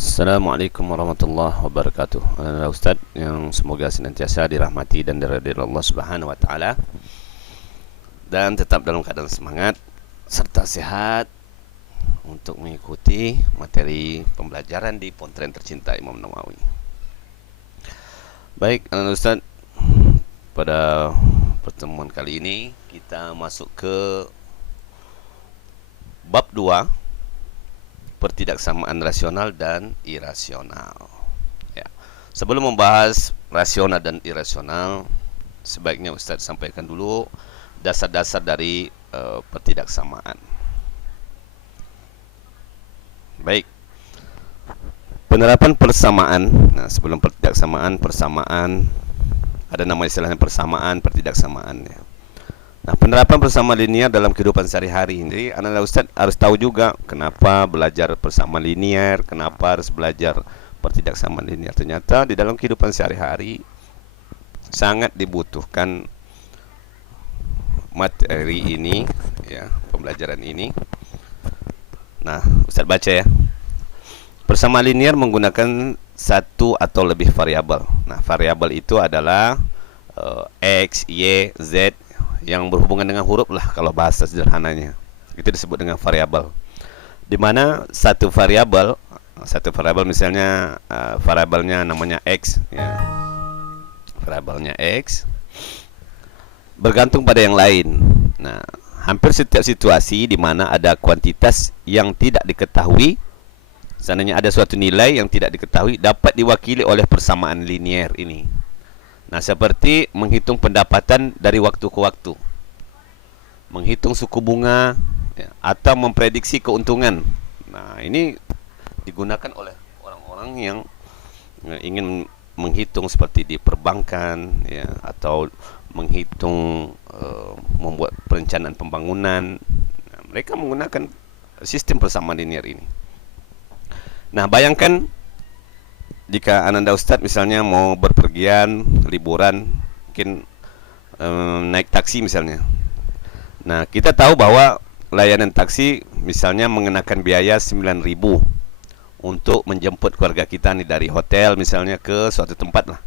Assalamualaikum warahmatullahi wabarakatuh. Ustaz yang semoga senantiasa dirahmati dan diridhai Allah Subhanahu wa taala dan tetap dalam keadaan semangat serta sehat untuk mengikuti materi pembelajaran di Pontren Tercinta Imam Nawawi. Baik, Ustaz, pada pertemuan kali ini kita masuk ke bab 2, pertidaksamaan rasional dan irasional. Ya. Sebelum membahas rasional dan irasional, sebaiknya Ustaz sampaikan dulu dasar-dasar dari pertidaksamaan. Baik. Penerapan persamaan. Nah, sebelum persamaan, ada nama istilahnya persamaan, pertidaksamaan. Ya. Nah, penerapan persamaan linear dalam kehidupan sehari-hari ini, anak Ustaz harus tahu juga kenapa belajar persamaan linear, kenapa harus belajar pertidaksamaan linear. Ternyata di dalam kehidupan sehari-hari sangat dibutuhkan materi ini, ya, pembelajaran ini. Nah, Ustaz baca ya. Persamaan linear menggunakan satu atau lebih variabel. Nah, variabel itu adalah X, Y, Z yang berhubungan dengan huruf lah kalau bahasa sederhananya. Itu disebut dengan variabel. Di mana satu variabel misalnya variabelnya namanya X, ya. Variabelnya X bergantung pada yang lain. Nah, hampir setiap situasi di mana ada kuantitas yang tidak diketahui, seandainya ada suatu nilai yang tidak diketahui, dapat diwakili oleh persamaan linear ini. Nah, seperti menghitung pendapatan dari waktu ke waktu, menghitung suku bunga, ya, atau memprediksi keuntungan. Nah, ini digunakan oleh orang-orang yang ingin menghitung seperti di perbankan, ya, atau menghitung membuat perencanaan pembangunan. Nah, mereka menggunakan sistem persamaan linear ini. Nah, bayangkan jika Ananda Ustadz misalnya mau berpergian, liburan, mungkin naik taksi misalnya. Nah, kita tahu bahwa layanan taksi misalnya mengenakan biaya 9.000 untuk menjemput keluarga kita nih dari hotel misalnya ke suatu tempat lah.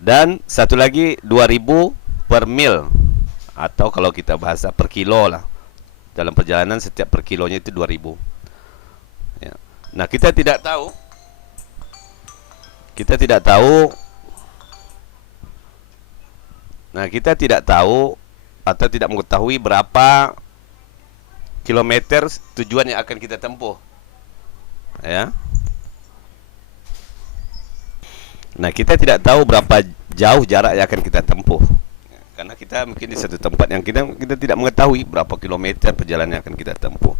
Dan satu lagi 2.000 per mil, atau kalau kita bahasa per kilo lah. Dalam perjalanan setiap per kilonya itu 2.000. Ya. Nah, kita tidak tahu atau tidak mengetahui berapa kilometer tujuan yang akan kita tempuh, ya. Nah, kita tidak tahu berapa jauh jarak yang akan kita tempuh, karena kita mungkin di satu tempat yang kita tidak mengetahui berapa kilometer perjalanan yang akan kita tempuh.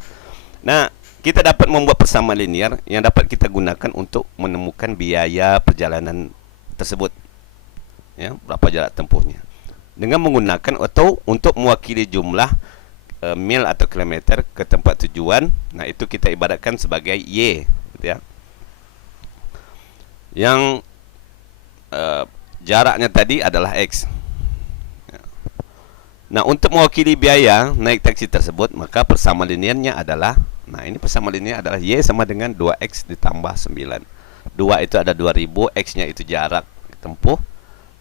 Nah, kita dapat membuat persamaan linear yang dapat kita gunakan untuk menemukan biaya perjalanan tersebut, ya, berapa jarak tempuhnya, dengan menggunakan atau untuk mewakili jumlah mil atau kilometer ke tempat tujuan. Nah, itu kita ibaratkan sebagai Y, gitu ya. Yang jaraknya tadi adalah X. Nah, untuk mewakili biaya naik taksi tersebut, maka persamaan linearnya adalah, nah, ini persamaan linear adalah Y sama dengan 2X ditambah 9. 2 itu ada 2.000, X-nya itu jarak tempuh,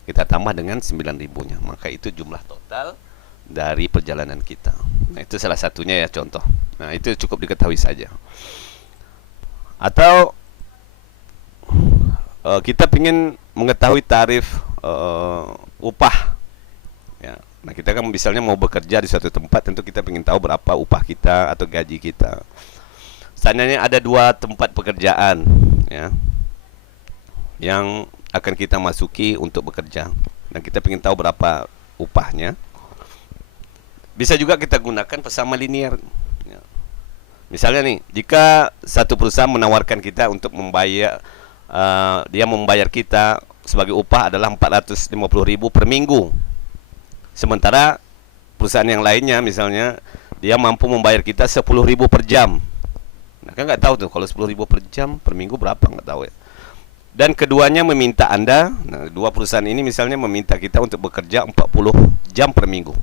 kita tambah dengan 9.000-nya. Maka itu jumlah total dari perjalanan kita. Nah, itu salah satunya ya, contoh. Nah, itu cukup diketahui saja. Atau kita ingin mengetahui tarif upah, ya. Nah, kita kan misalnya mau bekerja di suatu tempat, tentu kita ingin tahu berapa upah kita atau gaji kita. Seandainya ada 2 tempat pekerjaan, ya, yang akan kita masuki untuk bekerja, dan kita ingin tahu berapa upahnya, bisa juga kita gunakan persamaan linear, ya. Misalnya nih, jika satu perusahaan menawarkan kita untuk membayar, dia membayar kita sebagai upah adalah 450.000 per minggu, sementara perusahaan yang lainnya misalnya dia mampu membayar kita 10.000 per jam. Nah, kan nggak tahu tuh kalau 10.000 per jam per minggu berapa, nggak tahu ya. Dan keduanya meminta Anda, nah, dua perusahaan ini misalnya meminta kita untuk bekerja 40 jam per minggu.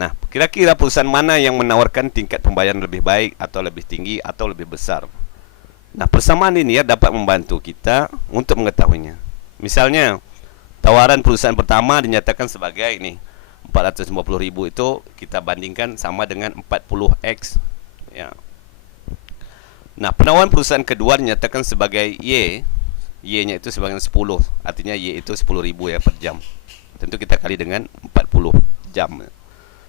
Nah, kira-kira perusahaan mana yang menawarkan tingkat pembayaran lebih baik atau lebih tinggi atau lebih besar? Nah, persamaan linier dapat membantu kita untuk mengetahuinya. Misalnya, tawaran perusahaan pertama dinyatakan sebagai ini 450.000, itu kita bandingkan sama dengan 40x, ya. Nah, penawaran perusahaan kedua dinyatakan sebagai Y-nya itu sebagai 10, artinya Y itu 10.000 ya per jam. Tentu kita kali dengan 40 jam.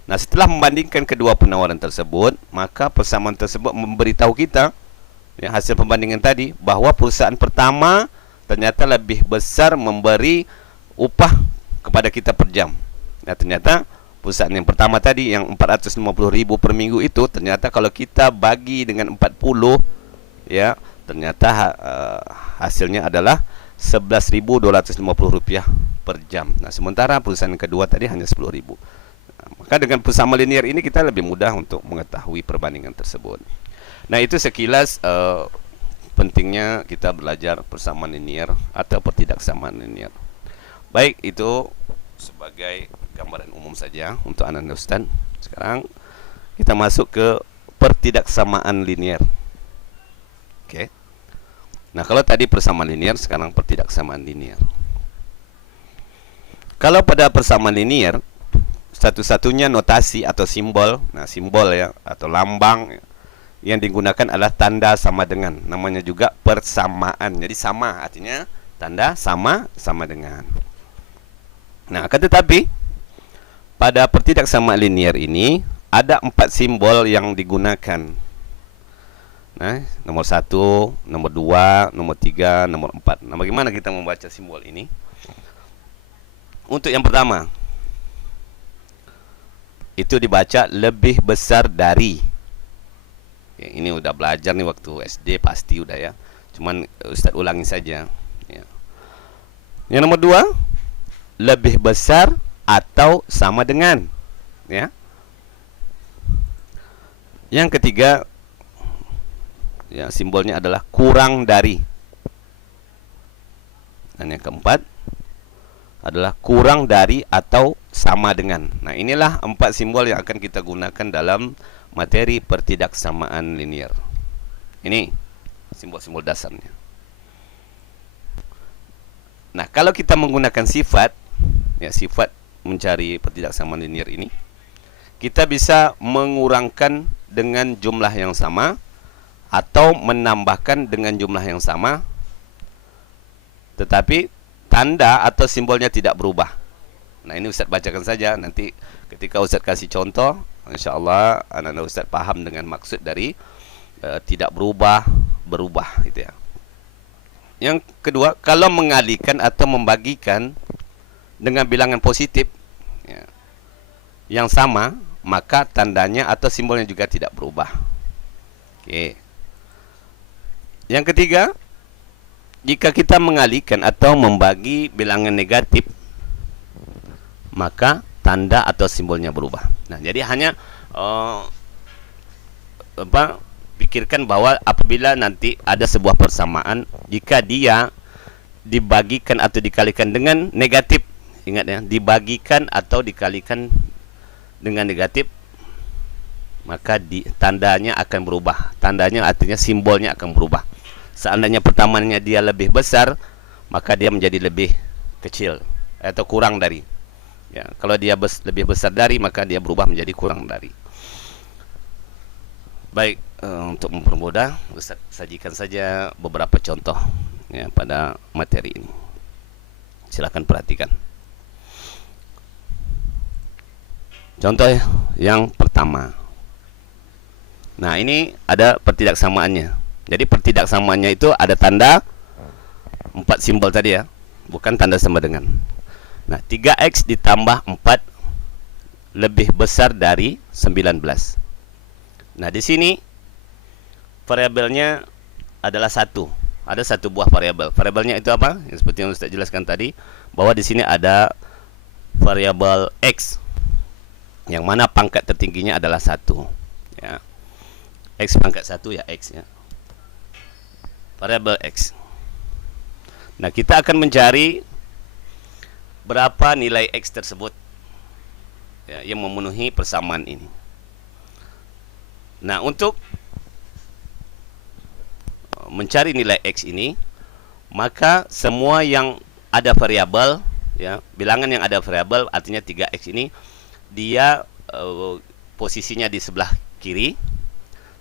Nah, setelah membandingkan kedua penawaran tersebut, maka persamaan tersebut memberitahu kita, ya, hasil pembandingan tadi, bahwa perusahaan pertama ternyata lebih besar memberi upah kepada kita per jam. Nah, ternyata perusahaan yang pertama tadi yang 450.000 per minggu itu, ternyata kalau kita bagi dengan 40, ya, ternyata hasilnya adalah Rp11.250 per jam. Nah, sementara perusahaan yang kedua tadi hanya 10.000. Nah, maka dengan persamaan linear ini kita lebih mudah untuk mengetahui perbandingan tersebut. Nah, itu sekilas pentingnya kita belajar persamaan linear atau pertidaksamaan linear. Baik, itu sebagai gambaran umum saja untuk anak-anak Ustaz. Sekarang kita masuk ke pertidaksamaan linear. Oke. Nah, kalau tadi persamaan linear, sekarang pertidaksamaan linear. Kalau pada persamaan linear, satu-satunya notasi atau simbol, nah simbol ya atau lambang yang digunakan adalah tanda sama dengan. Namanya juga persamaan. Jadi sama artinya tanda sama dengan. Nah, akan tetapi pada pertidaksamaan linear ini ada 4 simbol yang digunakan. Nah, nomor 1, nomor 2, nomor 3, nomor 4. Nah, bagaimana kita membaca simbol ini? Untuk yang pertama, itu dibaca lebih besar dari. Ya, ini udah belajar nih waktu SD, pasti udah ya. Cuman Ustaz ulangi saja. Ya. Yang nomor 2, lebih besar atau sama dengan. Ya. Yang ketiga, ya, simbolnya adalah kurang dari. Dan yang keempat adalah kurang dari atau sama dengan. Nah, inilah 4 simbol yang akan kita gunakan dalam materi pertidaksamaan linear. Ini simbol-simbol dasarnya. Nah, kalau kita menggunakan sifat, ya, sifat mencari pertidaksamaan linear ini, kita bisa mengurangkan dengan jumlah yang sama atau menambahkan dengan jumlah yang sama, tetapi tanda atau simbolnya tidak berubah. Nah, ini Ustaz bacakan saja. Nanti ketika Ustaz kasih contoh, insyaAllah anak-anak Ustaz paham dengan maksud dari tidak berubah, gitu ya. Yang kedua, kalau mengalihkan atau membagikan dengan bilangan positif, ya, yang sama, maka tandanya atau simbolnya juga tidak berubah. Oke. Yang ketiga, jika kita mengalihkan atau membagi bilangan negatif, maka tanda atau simbolnya berubah. Nah, jadi hanya pikirkan bahwa apabila nanti ada sebuah persamaan, jika dia dibagikan atau dikalikan dengan negatif, ingat ya, dibagikan atau dikalikan dengan negatif, maka tandanya akan berubah. Tandanya artinya simbolnya akan berubah. Seandainya pertamanya dia lebih besar, maka dia menjadi lebih kecil atau kurang dari. Ya, kalau dia lebih besar dari, maka dia berubah menjadi kurang dari. Baik, untuk mempermudah, Ustaz sajikan saja beberapa contoh ya pada materi ini. Silakan perhatikan. Contoh yang pertama. Nah, ini ada pertidaksamaannya. Jadi pertidaksamaannya itu ada tanda 4 simbol tadi ya, bukan tanda sama dengan. Nah, 3x ditambah 4 lebih besar dari 19. Nah, di sini variabelnya adalah satu. Ada satu buah variabel. Variabelnya itu apa? Yang seperti yang Ustaz jelaskan tadi, bahwa di sini ada variabel x, yang mana pangkat tertingginya adalah 1. Ya. X pangkat 1 ya x ya. Variabel x. Nah, kita akan mencari berapa nilai x tersebut ya, yang memenuhi persamaan ini. Nah, untuk mencari nilai X ini, maka semua yang ada variabel, ya, bilangan yang ada variabel artinya 3X ini dia posisinya di sebelah kiri,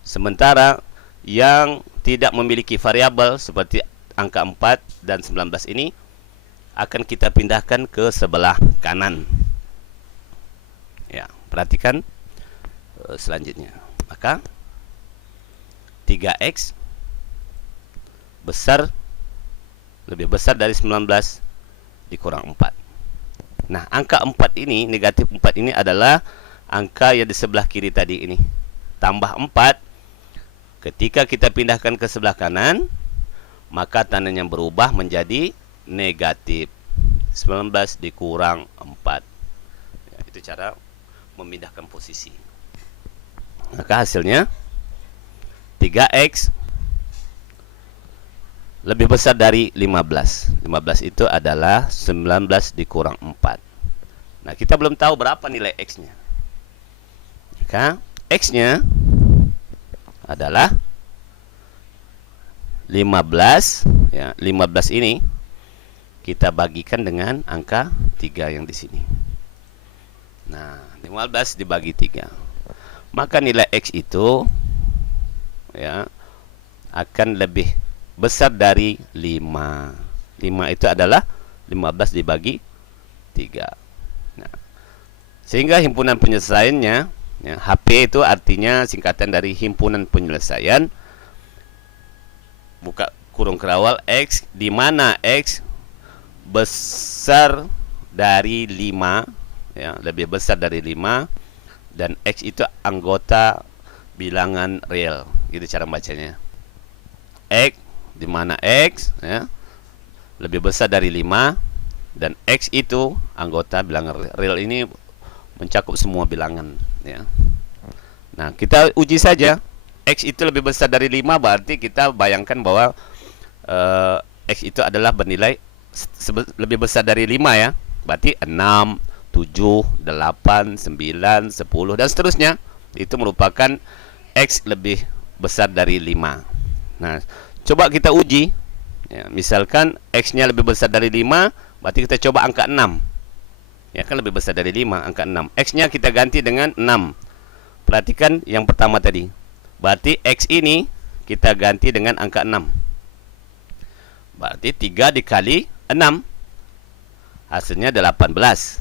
sementara yang tidak memiliki variabel seperti angka 4 dan 19 ini akan kita pindahkan ke sebelah kanan. Ya, perhatikan selanjutnya. Maka 3X lebih besar dari 19 dikurang 4. Nah, angka 4 ini, negatif 4 ini adalah angka yang di sebelah kiri tadi ini. Tambah 4, ketika kita pindahkan ke sebelah kanan, maka tandanya berubah menjadi negatif 19 dikurang 4. Ya, itu cara memindahkan posisi. Maka hasilnya 3X lebih besar dari 15. 15 itu adalah 19 dikurang 4. Nah, kita belum tahu berapa nilai X-nya. Maka X-nya adalah 15. Ya, 15 ini kita bagikan dengan angka 3 yang di sini. Nah, 15 dibagi 3. Maka nilai X itu, ya, akan lebih besar dari 5. 5 itu adalah 15 dibagi 3. Nah, sehingga himpunan penyelesaiannya, ya, HP itu artinya singkatan dari himpunan penyelesaian, buka kurung kerawal X, di mana X besar dari 5, ya, lebih besar dari 5, dan X itu anggota bilangan real. Gitu cara bacanya. X, di mana X, ya, lebih besar dari 5, dan X itu anggota bilangan real. Real ini mencakup semua bilangan, ya. Nah, kita uji saja. X itu lebih besar dari 5, berarti kita bayangkan bahwa X itu adalah bernilai lebih besar dari 5, ya. Berarti 6, 7, 8, 9, 10 dan seterusnya. Itu merupakan X lebih besar dari 5. Nah, coba kita uji, ya, misalkan X-nya lebih besar dari 5, berarti kita coba angka 6. Ya, kan lebih besar dari 5, angka 6. X-nya kita ganti dengan 6. Perhatikan yang pertama tadi. Berarti X ini kita ganti dengan angka 6. Berarti 3 dikali 6, hasilnya 18.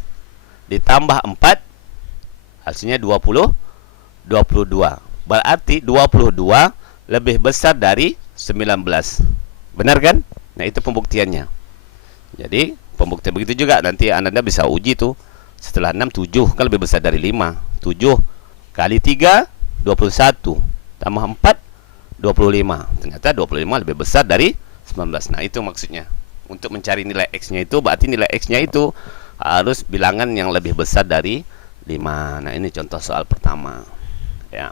Ditambah 4, hasilnya 22. Berarti 22 lebih besar dari 19. Benar kan? Nah, itu pembuktiannya. Jadi, pembuktian begitu juga nanti Anda bisa uji tuh. Setelah 6, 7 kan lebih besar dari 5. 7 kali 3, 21. Tambah 4, 25. Ternyata 25 lebih besar dari 19. Nah, itu maksudnya. Untuk mencari nilai X-nya itu, berarti nilai X-nya itu harus bilangan yang lebih besar dari 5. Nah, ini contoh soal pertama. Ya.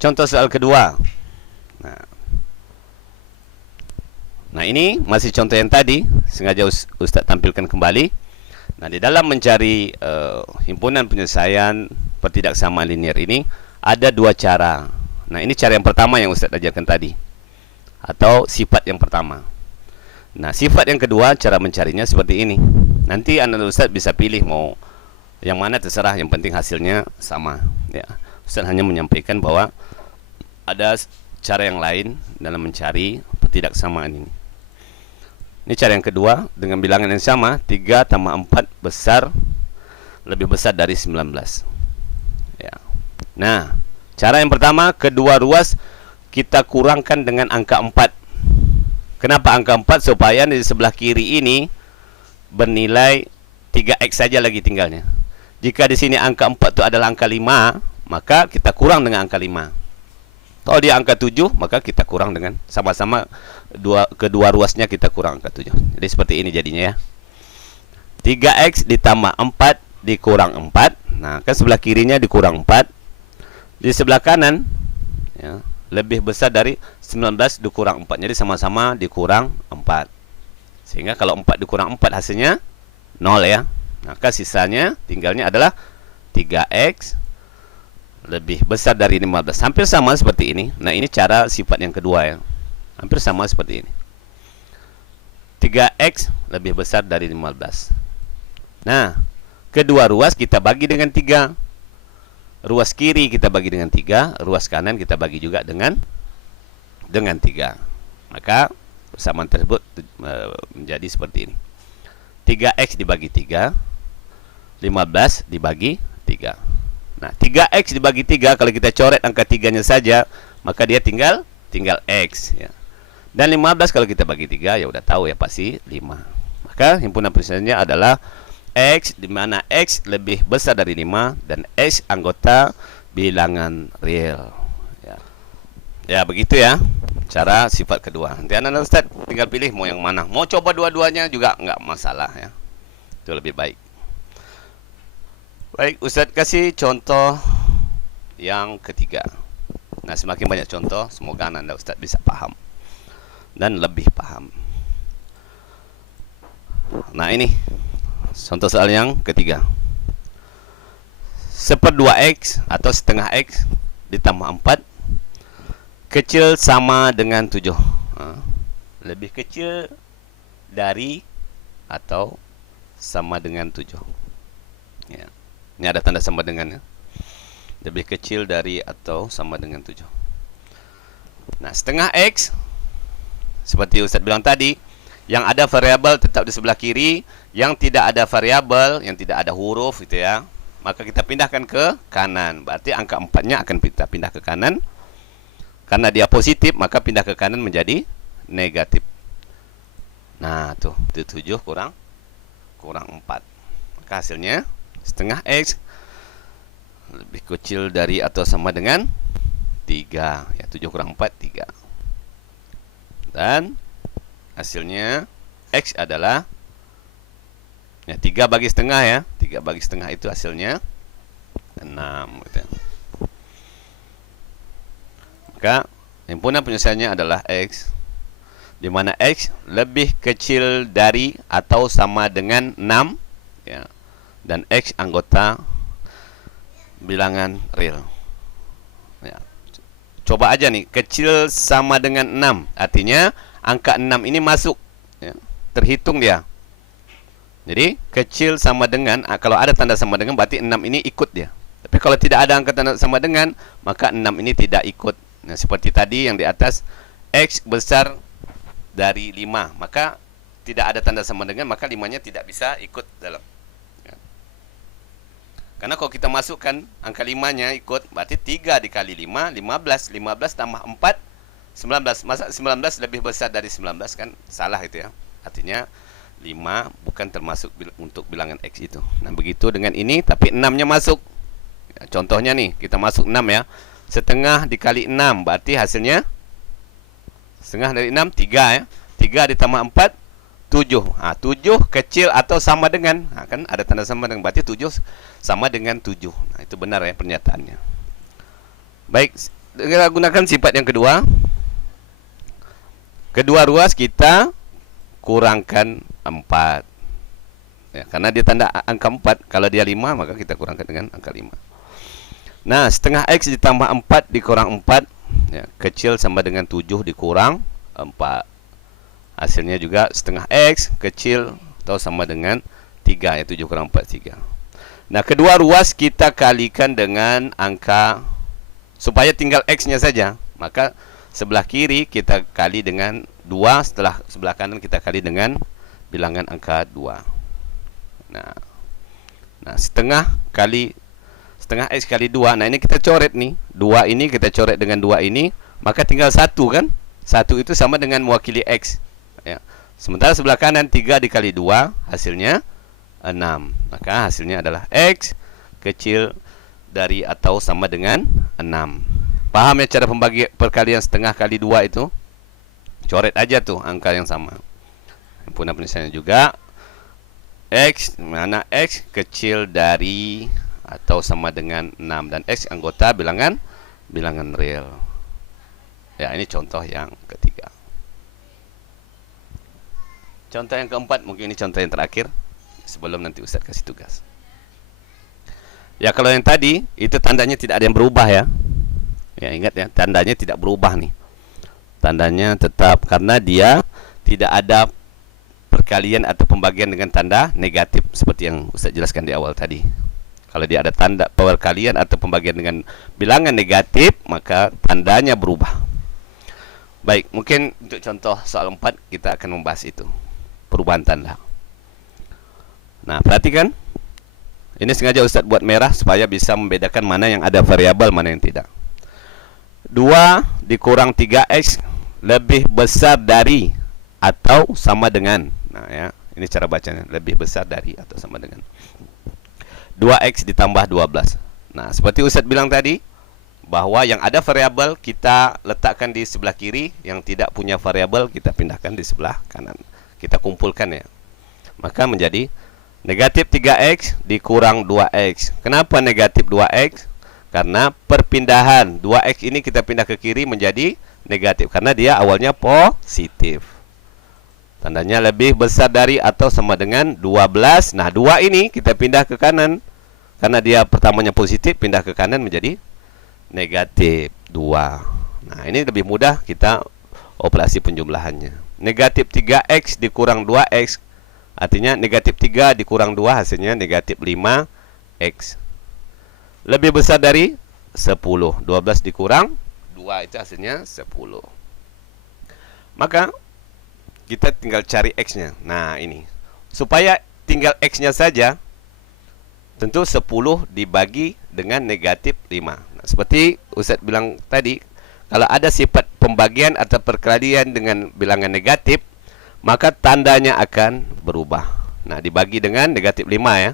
Contoh soal kedua. Nah, ini masih contoh yang tadi, sengaja Ustaz tampilkan kembali. Nah, di dalam mencari himpunan penyelesaian pertidaksamaan linear ini ada 2 cara. Nah, ini cara yang pertama yang Ustaz ajarkan tadi, atau sifat yang pertama. Nah, sifat yang kedua, cara mencarinya seperti ini. Nanti Anda Ustaz bisa pilih mau yang mana, terserah, yang penting hasilnya sama, ya. Ustaz hanya menyampaikan bahwa ada cara yang lain dalam mencari pertidaksamaan ini. Ini cara yang kedua, dengan bilangan yang sama, 3 tambah 4 lebih besar dari 19. Ya. Nah, cara yang pertama, kedua ruas kita kurangkan dengan angka 4. Kenapa angka 4? Supaya di sebelah kiri ini bernilai 3X saja lagi tinggalnya. Jika di sini angka 4 itu adalah angka 5, maka kita kurang dengan angka 5. Kalau dia angka 7, maka kita kurang dengan sama-sama kedua ruasnya kita kurang angka 7. Jadi seperti ini jadinya, ya. 3X ditambah 4 dikurang 4. Nah, kan sebelah kirinya dikurang 4. Di sebelah kanan, ya, lebih besar dari 19 dikurang 4. Jadi sama-sama dikurang 4. Sehingga kalau 4 dikurang 4 hasilnya 0, ya. Maka sisanya tinggalnya adalah 3X lebih besar dari 15. Hampir sama seperti ini. Nah, ini cara sifat yang kedua ya. Hampir sama seperti ini. 3x lebih besar dari 15. Nah, kedua ruas kita bagi dengan 3. Ruas kiri kita bagi dengan 3, ruas kanan kita bagi juga dengan 3. Maka persamaan tersebut menjadi seperti ini. 3x dibagi 3, 15 dibagi 3. Nah, 3x dibagi 3, kalau kita coret angka 3-nya saja, maka dia tinggal x ya. Dan 15 kalau kita bagi 3, ya udah tahu ya, pasti 5. Maka himpunan persennya adalah x, di mana x lebih besar dari 5 dan x anggota bilangan real. Ya begitu ya cara sifat kedua. Nanti anak Ustaz tinggal pilih mau yang mana. Mau coba dua-duanya juga nggak masalah ya. Itu lebih baik. Baik, Ustaz kasih contoh yang ketiga. Nah, semakin banyak contoh, semoga Anda Ustaz bisa paham dan lebih paham. Nah, ini contoh soal yang ketiga. 1/2x atau setengah x ditambah 4 kecil sama dengan 7. Lebih kecil dari atau sama dengan 7 ya. Ini ada tanda sama dengan ya. Lebih kecil dari atau sama dengan 7. Nah, setengah x seperti Ustaz bilang tadi, yang ada variabel tetap di sebelah kiri, yang tidak ada variabel, yang tidak ada huruf gitu ya, maka kita pindahkan ke kanan. Berarti angka 4-nya akan kita pindah ke kanan. Karena dia positif, maka pindah ke kanan menjadi negatif. Nah, tuh 7 kurang 4. Maka hasilnya setengah x lebih kecil dari atau sama dengan 3. Ya, 7 kurang 4, 3. Dan hasilnya x adalah ya, 3 bagi setengah ya. 3 bagi setengah itu hasilnya 6 gitu. Maka himpunan penyelesaiannya adalah x, di mana x lebih kecil dari atau sama dengan 6 ya, dan x anggota bilangan real ya. Coba aja nih, kecil sama dengan 6, artinya angka 6 ini masuk ya, terhitung dia. Jadi kecil sama dengan, kalau ada tanda sama dengan berarti 6 ini ikut dia. Tapi kalau tidak ada angka tanda sama dengan, maka 6 ini tidak ikut. Nah, seperti tadi yang di atas, x besar dari 5, maka tidak ada tanda sama dengan, maka 5-nya tidak bisa ikut dalam ya. Karena kalau kita masukkan angka 5-nya ikut, berarti 3 dikali 5, 15. 15 tambah 4, 19. Masa 19 lebih besar dari 19 kan? Salah itu ya. Artinya 5 bukan termasuk untuk bilangan x itu. Nah, begitu dengan ini, tapi 6-nya masuk ya. Contohnya nih, kita masuk 6 ya. Setengah dikali 6, berarti hasilnya setengah dari 6, 3 ya. 3 ditambah 4, 7. 7 kecil atau sama dengan, kan ada tanda sama dengan, berarti 7 sama dengan 7. Nah, itu benar ya pernyataannya. Baik, kita gunakan sifat yang kedua. Kedua ruas kita kurangkan 4 ya, karena dia tanda angka 4. Kalau dia 5, maka kita kurangkan dengan angka 5. Nah, setengah x ditambah 4 dikurang 4 ya, kecil sama dengan 7 dikurang 4. Hasilnya juga setengah x kecil atau sama dengan 3 ya, 7 kurang 4, 3. Nah, kedua ruas kita kalikan dengan angka, supaya tinggal x-nya saja, maka sebelah kiri kita kali dengan 2, setelah sebelah kanan kita kali dengan bilangan angka 2. Nah, setengah x kali 2. Nah, ini kita coret nih. 2 ini kita coret dengan 2 ini, maka tinggal 1 kan? 1 itu sama dengan mewakili x ya. Sementara sebelah kanan 3 dikali 2 hasilnya 6. Maka hasilnya adalah x kecil dari atau sama dengan 6. Paham ya cara perkalian setengah kali 2 itu? Coret aja tuh angka yang sama. Himpunan penyelesaiannya juga x, mana x kecil dari atau sama dengan 6, dan x anggota bilangan real. Ya, ini contoh yang ketiga. Contoh yang keempat, mungkin ini contoh yang terakhir sebelum nanti Ustaz kasih tugas. Ya kalau yang tadi itu tandanya tidak ada yang berubah ya. Ya ingat ya, tandanya tidak berubah nih. Tandanya tetap karena dia tidak ada perkalian atau pembagian dengan tanda negatif seperti yang Ustaz jelaskan di awal tadi. Kalau dia ada tanda perkalian atau pembagian dengan bilangan negatif, maka tandanya berubah. Baik, mungkin untuk contoh soal 4 kita akan membahas itu. Perubahan tanda. Nah, perhatikan. Ini sengaja Ustaz buat merah supaya bisa membedakan mana yang ada variabel, mana yang tidak. 2 dikurang 3x lebih besar dari atau sama dengan. Nah ya, ini cara bacanya. Lebih besar dari atau sama dengan 2x ditambah 12. Nah, seperti Ustaz bilang tadi, bahwa yang ada variabel kita letakkan di sebelah kiri, yang tidak punya variabel kita pindahkan di sebelah kanan. Kita kumpulkan ya. Maka menjadi negatif 3x dikurang 2x. Kenapa negatif 2x? Karena perpindahan 2x ini kita pindah ke kiri menjadi negatif, karena dia awalnya positif. Tandanya lebih besar dari atau sama dengan 12. Nah, 2 ini kita pindah ke kanan, karena dia pertamanya positif, pindah ke kanan menjadi negatif 2. Nah, ini lebih mudah kita operasi penjumlahannya. Negatif 3x dikurang 2x, artinya negatif 3 dikurang 2 hasilnya negatif 5x. Lebih besar dari 10. 12 dikurang 2 itu hasilnya 10. Maka kita tinggal cari x-nya. Nah, ini. Supaya tinggal x-nya saja, tentu 10 dibagi dengan negatif 5. Nah, seperti Ustaz bilang tadi, kalau ada sifat pembagian atau perkalian dengan bilangan negatif, maka tandanya akan berubah. Nah, dibagi dengan negatif 5 ya.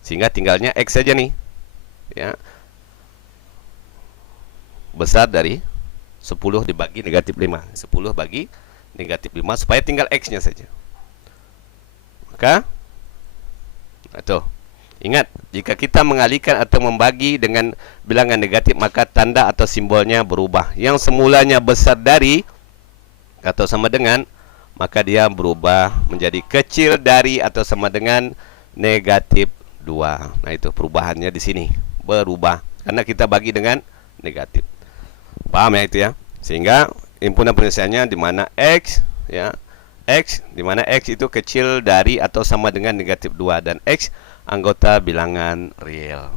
Sehingga tinggalnya x saja nih. Ya. Besar dari 10 dibagi negatif 5. 10 bagi negatif 5 supaya tinggal x-nya saja. Maka tuh. Ingat, jika kita mengalihkan atau membagi dengan bilangan negatif, maka tanda atau simbolnya berubah. Yang semulanya besar dari atau sama dengan, maka dia berubah menjadi kecil dari atau sama dengan negatif 2. Nah, itu perubahannya di sini. Berubah karena kita bagi dengan negatif. Paham ya itu ya? Sehingga himpunan penyelesaiannya di mana x ya, x di mana x itu kecil dari atau sama dengan negatif 2 dan x anggota bilangan real.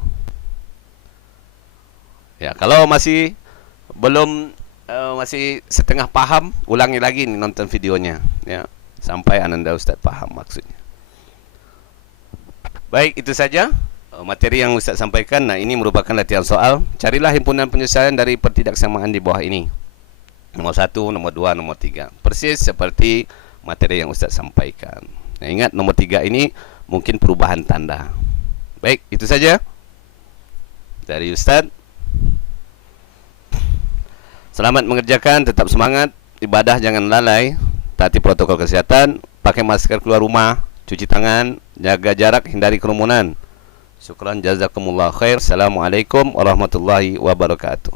Ya, kalau masih belum masih setengah paham, ulangi lagi nih nonton videonya ya, sampai Ananda Ustaz paham maksudnya. Baik, itu saja materi yang Ustaz sampaikan. Nah, ini merupakan latihan soal. Carilah himpunan penyelesaian dari pertidaksamaan di bawah ini. Nomor 1, nomor 2, nomor 3. Persis seperti materi yang Ustaz sampaikan. Nah, ingat nomor 3 ini mungkin perubahan tanda. Baik, itu saja dari Ustaz. Selamat mengerjakan, tetap semangat, ibadah jangan lalai, taati protokol kesehatan, pakai masker keluar rumah, cuci tangan, jaga jarak, hindari kerumunan. Syukran, jazakumullah khair. Assalamualaikum warahmatullahi wabarakatuh.